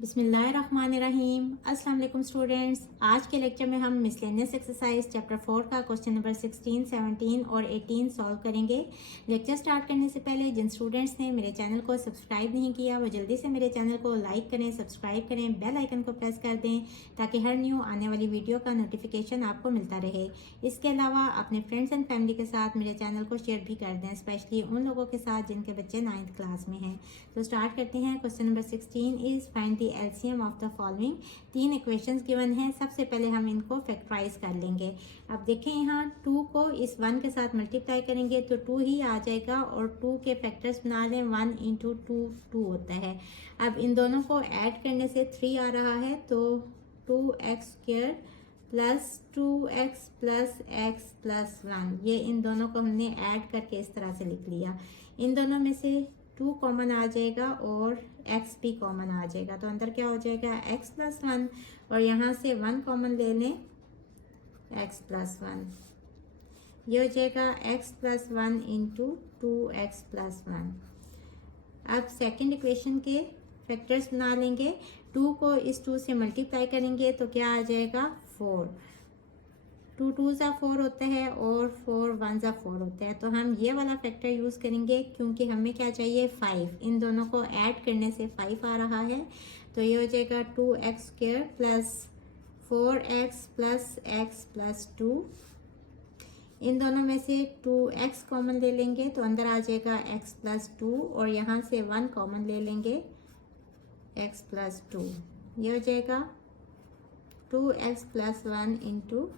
बिस्मिल्लाहिर्रहमानिर्रहीम। अस्सलाम वालेकुम स्टूडेंट्स। आज के लेक्चर में हम मिसलेनियस एक्सरसाइज चैप्टर 4 का क्वेश्चन नंबर 16, 17 और 18 सॉल्व करेंगे। लेक्चर स्टार्ट करने से पहले जिन स्टूडेंट्स ने मेरे चैनल को सब्सक्राइब नहीं किया वो जल्दी से मेरे चैनल को लाइक करें, सब्सक्राइब करें, बेल आइकन को प्रेस कर दें ताकि हर न्यू आने वाली वीडियो का नोटिफिकेशन आपको मिलता रहे। इसके अलावा अपने फ्रेंड्स एंड फैमिली के साथ मेरे चैनल को शेयर भी कर दें, स्पेशली उन लोगों के साथ जिनके बच्चे 9th क्लास में हैं। तो स्टार्ट करते हैं। Question number 16 is find the LCM of the following. 3 equations given है। सबसे पहले हम इनको फैक्टराइज कर लेंगे। अब देखें यहाँ 2 को इस 1 के साथ मल्टीप्लाई करेंगे तो 2 ही आ जाएगा और 2 के फैक्टर्स बना लें। 1 इंटू 2 2 होता है। अब इन दोनों को ऐड करने से 3 आ रहा है तो 2x² plus 2x plus x plus 1, ये इन दोनों को हमने ऐड करके इस तरह से लिख लिया। इन दोनों में से 2 कॉमन आ जाएगा और x भी कॉमन आ जाएगा तो अंदर क्या हो जाएगा x प्लस 1 और यहाँ से 1 कॉमन ले लें x प्लस 1, ये हो जाएगा x plus 1 into 2x plus 1। अब सेकेंड इक्वेशन के फैक्टर्स बना लेंगे। 2 को इस 2 से मल्टीप्लाई करेंगे तो क्या आ जाएगा 4। 2 2 ज़ा 4 होता है और 4 1 ज़ा 4 होता है। तो हम ये वाला फैक्टर यूज़ करेंगे क्योंकि हमें क्या चाहिए 5। इन दोनों को ऐड करने से 5 आ रहा है तो ये हो जाएगा 2x² plus 4x plus x plus 2। इन दोनों में से 2x कॉमन ले लेंगे तो अंदर आ जाएगा x प्लस 2 और यहाँ से 1 कॉमन ले लेंगे x प्लस 2, ये हो जाएगा 2x plus 1 into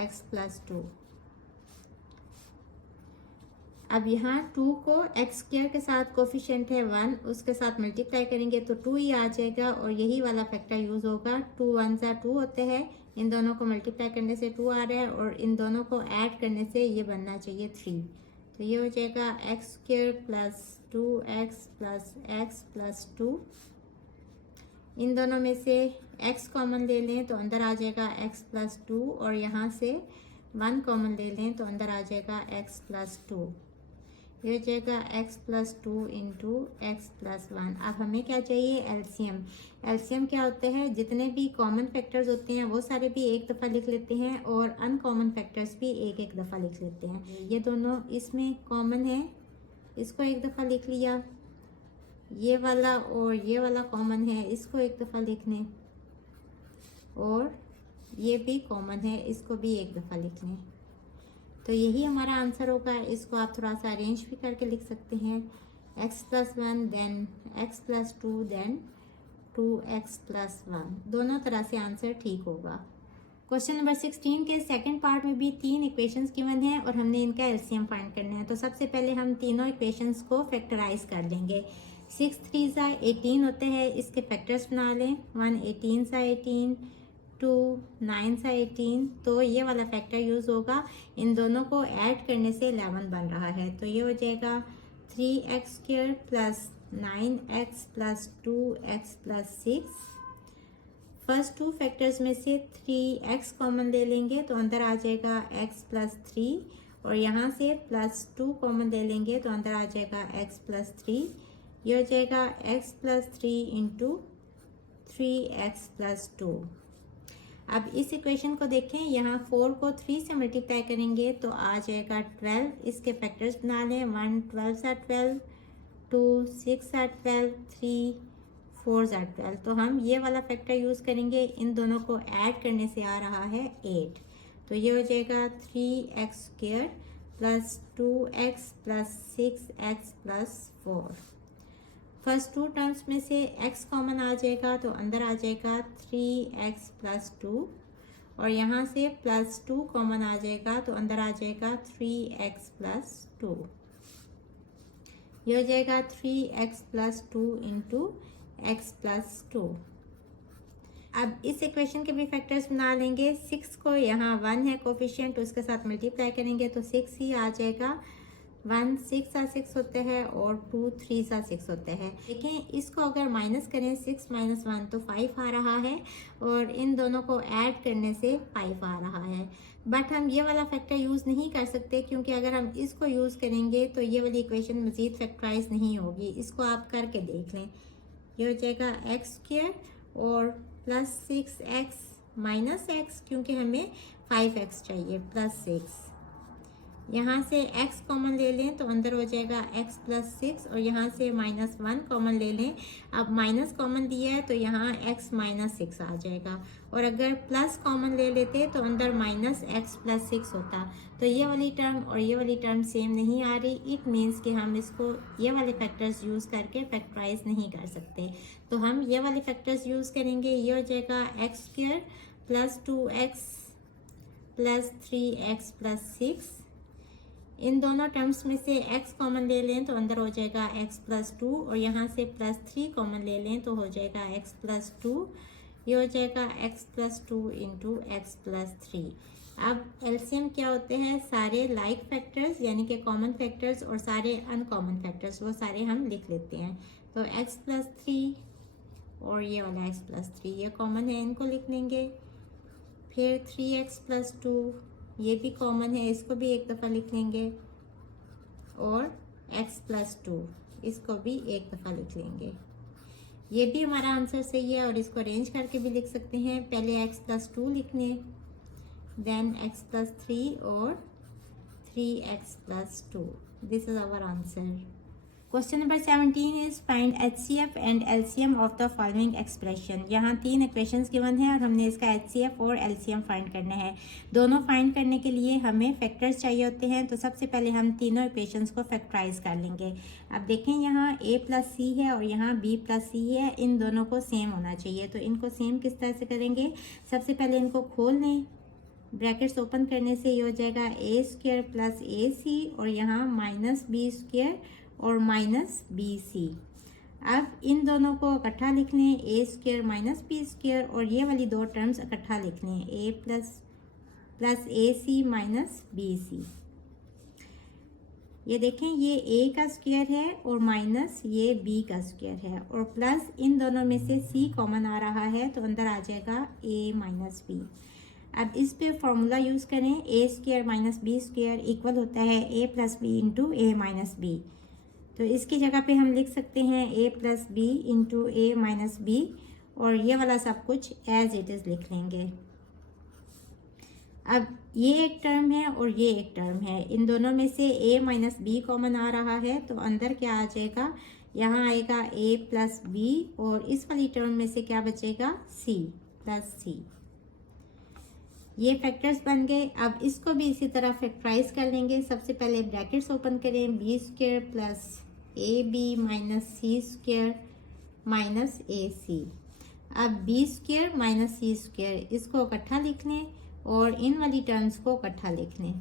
x plus 2। अब यहाँ 2 को x² के साथ कोफिशिएंट है 1, उसके साथ मल्टीप्लाई करेंगे तो 2 ही आ जाएगा और यही वाला फैक्टर यूज़ होगा। 2 1 ज़ा 2 होते हैं। इन दोनों को मल्टीप्लाई करने से 2 आ रहा है और इन दोनों को ऐड करने से ये बनना चाहिए 3। तो ये हो जाएगा x² plus 2x plus x plus 2। इन दोनों में से x कॉमन ले लें तो अंदर आ जाएगा x प्लस 2 और यहाँ से 1 कॉमन ले लें तो अंदर आ जाएगा x प्लस 2, ये हो जाएगा x plus 2 into x plus 1। अब हमें क्या चाहिए एलसीएम। एलसीएम क्या होता है, जितने भी कॉमन फैक्टर्स होते हैं वो सारे भी एक दफ़ा लिख लेते हैं और अनकॉमन फैक्टर्स भी एक एक दफ़ा लिख लेते हैं। ये दोनों इसमें कॉमन है, इसको एक दफ़ा लिख लिया। ये वाला और ये वाला कॉमन है, इसको एक दफ़ा लिख लें और ये भी कॉमन है, इसको भी एक दफ़ा लिख लें। तो यही हमारा आंसर होगा। इसको आप थोड़ा सा अरेंज भी करके लिख सकते हैं। x plus 1 then x plus 2 then 2x plus 1, दोनों तरह से आंसर ठीक होगा। क्वेश्चन नंबर 16 के सेकंड पार्ट में भी 3 इक्वेशंस गिवन हैं और हमने इनका एलसीएम फाइंड करना है। तो सबसे पहले हम तीनों इक्वेशंस को फैक्टराइज कर लेंगे। 6 3 ज़ा 18 होते हैं, इसके फैक्टर्स बना लें। 1 18 ज़ा 18, 2 9 सा 18, तो ये वाला फैक्टर यूज़ होगा। इन दोनों को ऐड करने से 11 बन रहा है तो ये हो जाएगा 3x² plus 9x plus 2x plus 6। First 2 factors में से 3x कॉमन ले लेंगे तो अंदर आ जाएगा x प्लस 3 और यहाँ से प्लस 2 कॉमन ले लेंगे तो अंदर आ जाएगा x प्लस 3, ये हो जाएगा x plus 3 into 3x plus 2। अब इस इक्वेशन को देखें, यहाँ 4 को 3 से मल्टीप्लाई करेंगे तो आ जाएगा 12। इसके फैक्टर्स बना लें। 1 12 सा 12, 2 6 सा 12, 3 4 सा 12। तो हम ये वाला फैक्टर यूज़ करेंगे। इन दोनों को ऐड करने से आ रहा है 8, तो ये हो जाएगा 3x² plus 2x plus 6x plus 4। First 2 terms में से x कॉमन आ जाएगा तो अंदर आ जाएगा 3x प्लस 2 और यहाँ से प्लस 2 कॉमन आ जाएगा तो अंदर आ जाएगा 3x प्लस 2, ये हो जाएगा 3x plus 2 into x plus 2। अब इस इक्वेशन के भी फैक्टर्स बना लेंगे। 6 को यहाँ 1 है कोफिशिएंट, उसके साथ मल्टीप्लाई करेंगे तो 6 ही आ जाएगा। 1 6 सा 6 होते हैं और 2 3 सा 6 होते हैं। देखें इसको अगर माइनस करें 6 माइनस 1 तो 5 आ रहा है और इन दोनों को ऐड करने से 5 आ रहा है। बट हम ये वाला फैक्टर यूज़ नहीं कर सकते क्योंकि अगर हम इसको यूज़ करेंगे तो ये वाली इक्वेशन मज़ीद फैक्टराइज नहीं होगी। इसको आप करके देख लें। ये हो जाएगा एक्स स्क्वायर और प्लस 6x माइनस एक्स, क्योंकि हमें 5x चाहिए, प्लस 6। यहाँ से x कॉमन ले लें तो अंदर हो जाएगा x प्लस 6 और यहाँ से -1 कॉमन ले लें। अब माइनस कॉमन दिया है तो यहाँ x माइनस 6 आ जाएगा, और अगर प्लस कॉमन ले लेते तो अंदर माइनस x प्लस 6 होता। तो ये वाली टर्म और ये वाली टर्म सेम नहीं आ रही। इट मीन्स कि हम इसको ये वाले फैक्टर्स यूज़ करके फैक्टराइज नहीं कर सकते। तो हम ये वाले फैक्टर्स यूज़ करेंगे। ये हो जाएगा x square plus 2x plus 3x plus 6। इन दोनों टर्म्स में से x कॉमन ले लें तो अंदर हो जाएगा x प्लस 2, और यहाँ से प्लस 3 कॉमन ले लें तो हो जाएगा x प्लस 2। ये हो जाएगा x plus 2 into x plus 3। अब एलसीएम क्या होते हैं, सारे लाइक फैक्टर्स यानी कि कॉमन फैक्टर्स और सारे अनकॉमन फैक्टर्स, वो सारे हम लिख लेते हैं। तो x प्लस 3 और ये वाला x प्लस 3 ये कॉमन है, इनको लिख लेंगे। फिर 3x प्लस 2 ये भी कॉमन है, इसको भी एक दफ़ा लिख लेंगे, और x प्लस 2 इसको भी एक दफ़ा लिख लेंगे। ये भी हमारा आंसर सही है, और इसको अरेंज करके भी लिख सकते हैं। पहले x प्लस 2 लिख लें, देन x प्लस 3 और 3x plus 2। This is our answer. Question number 17 is find HCF and LCM of the following expression. यहाँ 3 इक्वेशंस गिवन है और हमने इसका HCF और LCM फाइंड करना है। दोनों फाइंड करने के लिए हमें फैक्टर्स चाहिए होते हैं, तो सबसे पहले हम तीनों इक्वेशंस को फैक्टराइज कर लेंगे। अब देखें यहाँ a प्लस सी है और यहाँ b प्लस सी है, इन दोनों को सेम होना चाहिए। तो इनको सेम किस तरह से करेंगे, सबसे पहले इनको खोल लें, ब्रैकेट्स ओपन करने से ये हो जाएगा a स्क्वायर प्लस AC और यहाँ माइनस b स्क्वायर और माइनस BC। अब इन दोनों को इकट्ठा लिख लें, a square minus b square, और ये वाली दो टर्म्स इकट्ठा लिख लें, a plus AC minus BC। ये देखें ये a का स्क्वायर है और माइनस ये b का स्क्वायर है, और प्लस इन दोनों में से c कॉमन आ रहा है तो अंदर आ जाएगा a माइनस b। अब इस पे फॉर्मूला यूज़ करें, a square minus b square equal होता है a plus B into A minus B. तो इसकी जगह पे हम लिख सकते हैं a plus B into A minus B, और ये वाला सब कुछ एज इट इज़ लिख लेंगे। अब ये एक टर्म है और ये एक टर्म है, इन दोनों में से a माइनस बी कॉमन आ रहा है तो अंदर क्या आ जाएगा, यहाँ आएगा a प्लस बी, और इस वाली टर्म में से क्या बचेगा, c प्लस सी। ये फैक्टर्स बन गए। अब इसको भी इसी तरह फैक्टराइज कर लेंगे। सबसे पहले ब्रैकेट्स ओपन करें, b square plus a b minus c square minus a c. अब b square minus c square इसको इकट्ठा लिख लें और इन वाली टर्म्स को इकट्ठा लिख लें।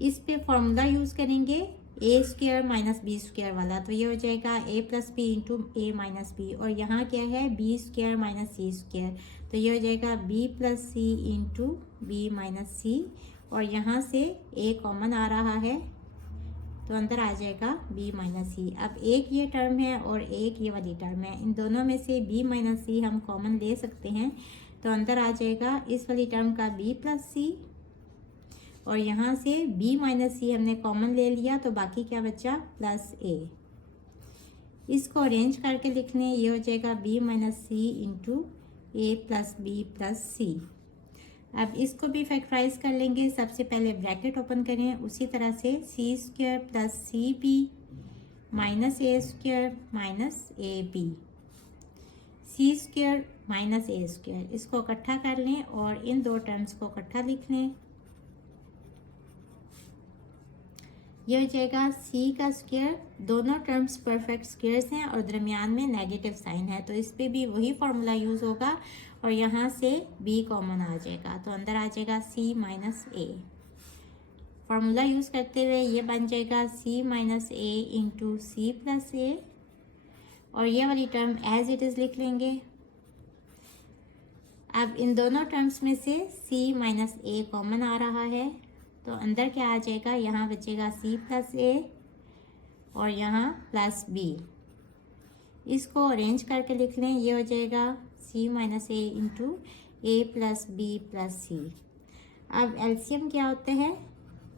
इस पे फॉर्मूला यूज़ करेंगे ए स्क्वायर माइनस बी स्क्वायर वाला, तो ये हो जाएगा ए plus B into A minus B, और यहाँ क्या है B square minus c square, तो ये हो जाएगा बी प्लस सी इंटू बी माइनस सी, और यहाँ से ए कॉमन आ रहा है तो अंदर आ जाएगा b माइनस सी। अब एक ये टर्म है और एक ये वाली टर्म है, इन दोनों में से b माइनस सी हम कॉमन ले सकते हैं, तो अंदर आ जाएगा इस वाली टर्म का b प्लस सी, और यहाँ से b माइनस सी हमने कॉमन ले लिया तो बाकी क्या बचा, प्लस a। इसको अरेंज करके लिख लें, ये हो जाएगा b माइनस सी इंटू ए प्लस बी प्लस सी। अब इसको भी फैक्टराइज कर लेंगे। सबसे पहले ब्रैकेट ओपन करें, उसी तरह से c square plus c b minus a square minus a b, c square minus a square, इसको इकट्ठा कर लें और इन दो टर्म्स को इकट्ठा लिख लें। यह हो जाएगा c का स्क्वायर, दोनों टर्म्स परफेक्ट स्क्वायर्स हैं और दरमियान में नेगेटिव साइन है, तो इस पे भी वही फॉर्मूला यूज़ होगा और यहाँ से b कॉमन आ जाएगा, तो अंदर आ जाएगा c माइनस ए। फार्मूला यूज़ करते हुए ये बन जाएगा c माइनस ए इंटू सी प्लस ए, और ये वाली टर्म एज इट इज़ लिख लेंगे। अब इन दोनों टर्म्स में से c माइनस ए कॉमन आ रहा है, तो अंदर क्या आ जाएगा, यहाँ बचेगा c प्लस ए और यहाँ प्लस b। इसको अरेंज करके लिख लें, ये हो जाएगा c माइनस ए इंटू ए प्लस बी प्लस सी। अब एलसीएम क्या होता है,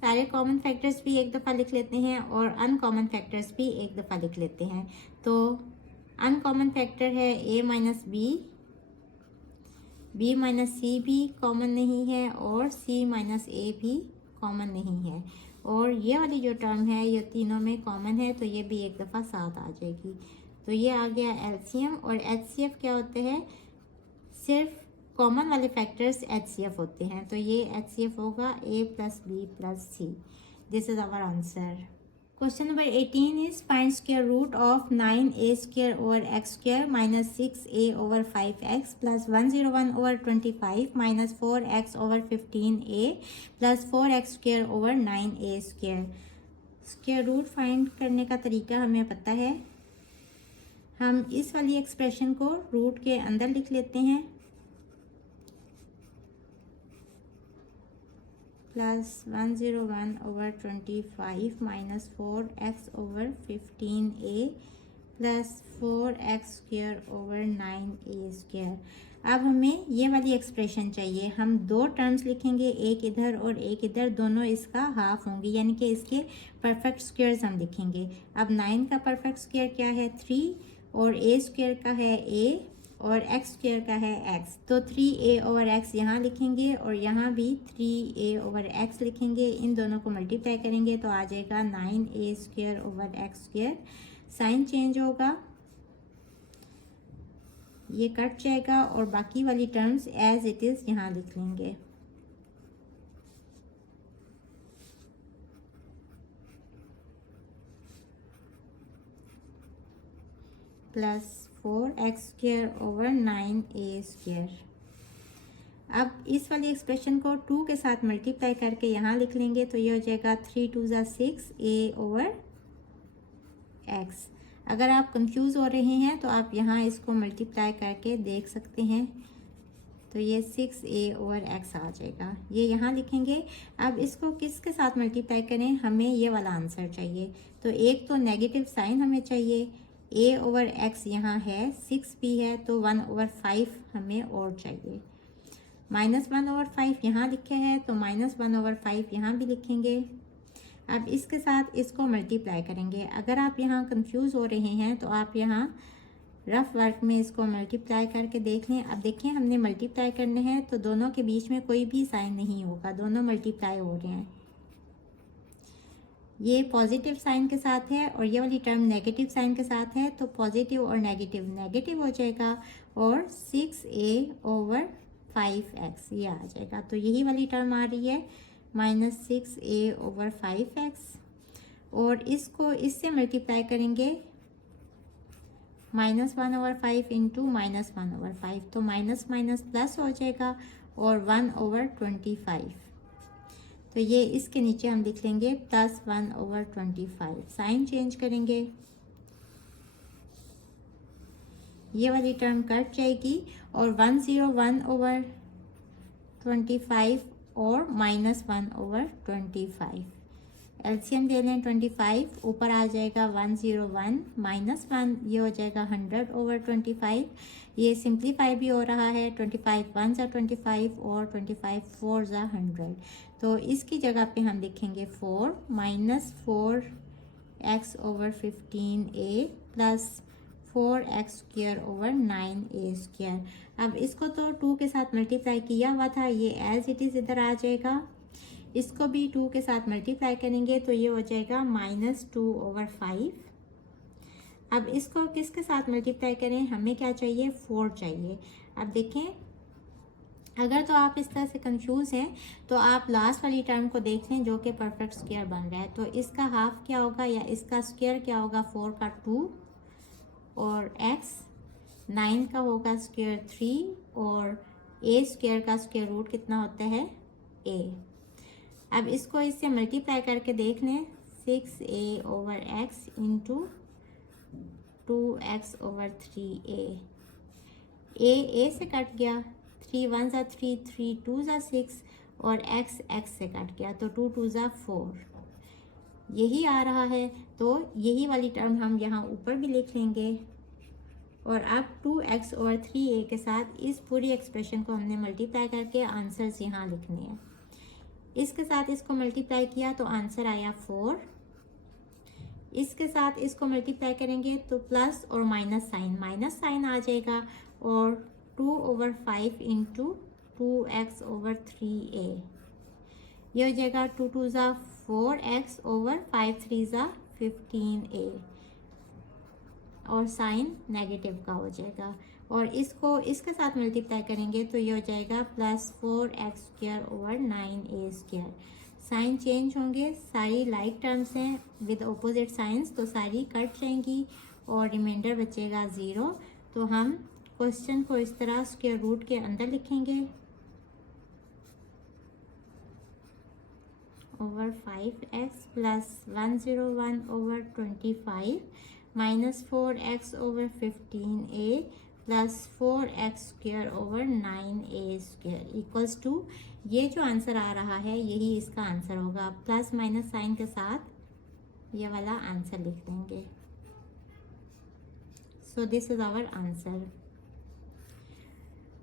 सारे कॉमन फैक्टर्स भी एक दफ़ा लिख लेते हैं और अनकॉमन फैक्टर्स भी एक दफ़ा लिख लेते हैं। तो अनकॉमन फैक्टर है a माइनस b माइनस सी भी कॉमन नहीं है और c माइनस ए भी कॉमन नहीं है। और ये वाली जो टर्म है ये तीनों में कॉमन है, तो ये भी एक दफ़ा साथ आ जाएगी। तो ये आ गया एलसीएम। और एचसीएफ क्या होते हैं, सिर्फ कॉमन वाले फैक्टर्स एचसीएफ होते हैं। तो ये एचसीएफ होगा a plus B plus C. This is our answer. Question number 18 is find square root of 9a square over x square minus 6a over 5x plus 101 over 25 minus 4x over 15a plus 4x square over 9a square. Square root find करने का तरीका हमें पता है। हम इस वाली expression को रूट के अंदर लिख लेते हैं, plus 101 over 25 minus 4x over 15a plus 4x square over 9a square. अब हमें ये वाली एक्सप्रेशन चाहिए। हम दो टर्म्स लिखेंगे, एक इधर और एक इधर, दोनों इसका हाफ होंगे, यानी कि इसके परफेक्ट स्क्वायर्स हम लिखेंगे। अब 9 का परफेक्ट स्क्वायर क्या है, 3, और a स्क्वायर का है a और x स्क्वायर का है x। तो 3a ओवर x यहाँ लिखेंगे और यहाँ भी 3a ओवर x लिखेंगे। इन दोनों को मल्टीप्लाई करेंगे तो आ जाएगा 9a square over x square. Sign change होगा, ये कट जाएगा और बाकी वाली टर्म्स एज इट इज़ यहाँ लिख लेंगे। Plus 4x square over 9a square. अब इस वाली एक्सप्रेशन को 2 के साथ मल्टीप्लाई करके यहाँ लिख लेंगे तो ये हो जाएगा 3 2 ज़ा 6a ओवर x। अगर आप कंफ्यूज हो रहे हैं तो आप यहाँ इसको मल्टीप्लाई करके देख सकते हैं, तो ये 6a ओवर x आ जाएगा, ये यहाँ लिखेंगे। अब इसको किसके साथ मल्टीप्लाई करें, हमें ये वाला आंसर चाहिए। तो एक तो नेगेटिव साइन हमें चाहिए, a ओवर x यहाँ है, 6 भी है, तो 1 ओवर 5 हमें और चाहिए। माइनस 1 ओवर 5 यहाँ लिखे हैं तो माइनस 1 ओवर 5 यहाँ भी लिखेंगे। अब इसके साथ इसको मल्टीप्लाई करेंगे। अगर आप यहाँ कंफ्यूज हो रहे हैं तो आप यहाँ रफ वर्क में इसको मल्टीप्लाई करके देख लें। अब देखिए हमने मल्टीप्लाई करने हैं तो दोनों के बीच में कोई भी साइन नहीं होगा, दोनों मल्टीप्लाई हो रहे हैं। ये पॉजिटिव साइन के साथ है और ये वाली टर्म नेगेटिव साइन के साथ है, तो पॉजिटिव और नेगेटिव नेगेटिव हो जाएगा और 6a ओवर 5x ये आ जाएगा। तो यही वाली टर्म आ रही है माइनस 6a ओवर 5x। और इसको इससे मल्टीप्लाई करेंगे minus 1 over 5 into minus 1 over 5, तो माइनस माइनस प्लस हो जाएगा और 1 ओवर 25। तो ये इसके नीचे हम लिख लेंगे प्लस 1 ओवर 25। साइन चेंज करेंगे, ये वाली टर्म कट जाएगी और 101 ओवर 25 और माइनस 1 ओवर 25। एलसीएम ले लें 25, ऊपर आ जाएगा 101 माइनस 1, ये हो जाएगा 100 ओवर 25। ये सिंप्लीफाई भी हो रहा है, 25 1 ज़ा 25 और 25 4 ज़ा 100। तो इसकी जगह पे हम लिखेंगे 4 minus 4x over 15a plus 4x square over 9a square. अब इसको तो 2 के साथ मल्टीप्लाई किया हुआ था, ये एज इट इज़ इधर आ जाएगा। इसको भी 2 के साथ मल्टीप्लाई करेंगे तो ये हो जाएगा माइनस 2 ओवर 5। अब इसको किसके साथ मल्टीप्लाई करें, हमें क्या चाहिए, 4 चाहिए। अब देखें अगर तो आप इस तरह से कंफ्यूज हैं तो आप लास्ट वाली टर्म को देख लें जो कि परफेक्ट स्क्वायर बन रहा है। तो इसका हाफ क्या होगा या इसका स्क्वायर क्या होगा, 4 का 2 और x, 9 का होगा स्क्वायर 3 और a स्क्वायर का स्क्वायर रूट कितना होता है, a। अब इसको इससे मल्टीप्लाई करके देख लें, 6a over x into 2x over 3a। a से कट गया, 3 1 ज़ा 3, 3 2 ज़ा 6 और x से कट गया तो 2 2 ज़ा 4, यही आ रहा है। तो यही वाली टर्म हम यहाँ ऊपर भी लिख लेंगे। और अब 2x और 3a के साथ इस पूरी एक्सप्रेशन को हमने मल्टीप्लाई करके आंसर्स यहाँ लिखने हैं। इसके साथ इसको मल्टीप्लाई किया तो आंसर आया 4। इसके साथ इसको मल्टीप्लाई करेंगे तो प्लस और माइनस साइन आ जाएगा और 2/5 इंटू 2x ओवर 3a, यह हो जाएगा 2 2 ज़ा 4x ओवर 5 3 ज़ा 15a और साइन नेगेटिव का हो जाएगा। और इसको इसके साथ मल्टीप्लाई करेंगे तो ये हो जाएगा plus 4x² over 9a²। Sign change होंगे, सारी लाइक टर्म्स हैं विद ऑपोजिट साइंस, तो सारी कट जाएंगी और रिमाइंडर बचेगा 0। तो हम क्वेश्चन को इस तरह स्क्वायर रूट के अंदर लिखेंगे over 5x plus 101 over 25 minus 4x over 15a plus 4x² over 9a² equals to, ये जो आंसर आ रहा है यही इसका आंसर होगा। प्लस माइनस साइन के साथ ये वाला आंसर लिख देंगे। So this is our answer.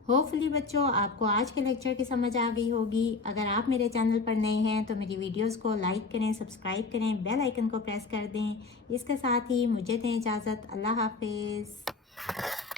Hopefully बच्चों आपको आज के लेक्चर की समझ आ गई होगी। अगर आप मेरे चैनल पर नए हैं तो मेरी वीडियोस को लाइक करें, सब्सक्राइब करें, बेल आइकन को प्रेस कर दें। इसके साथ ही मुझे दें इजाज़त। अल्लाह हाफिज़।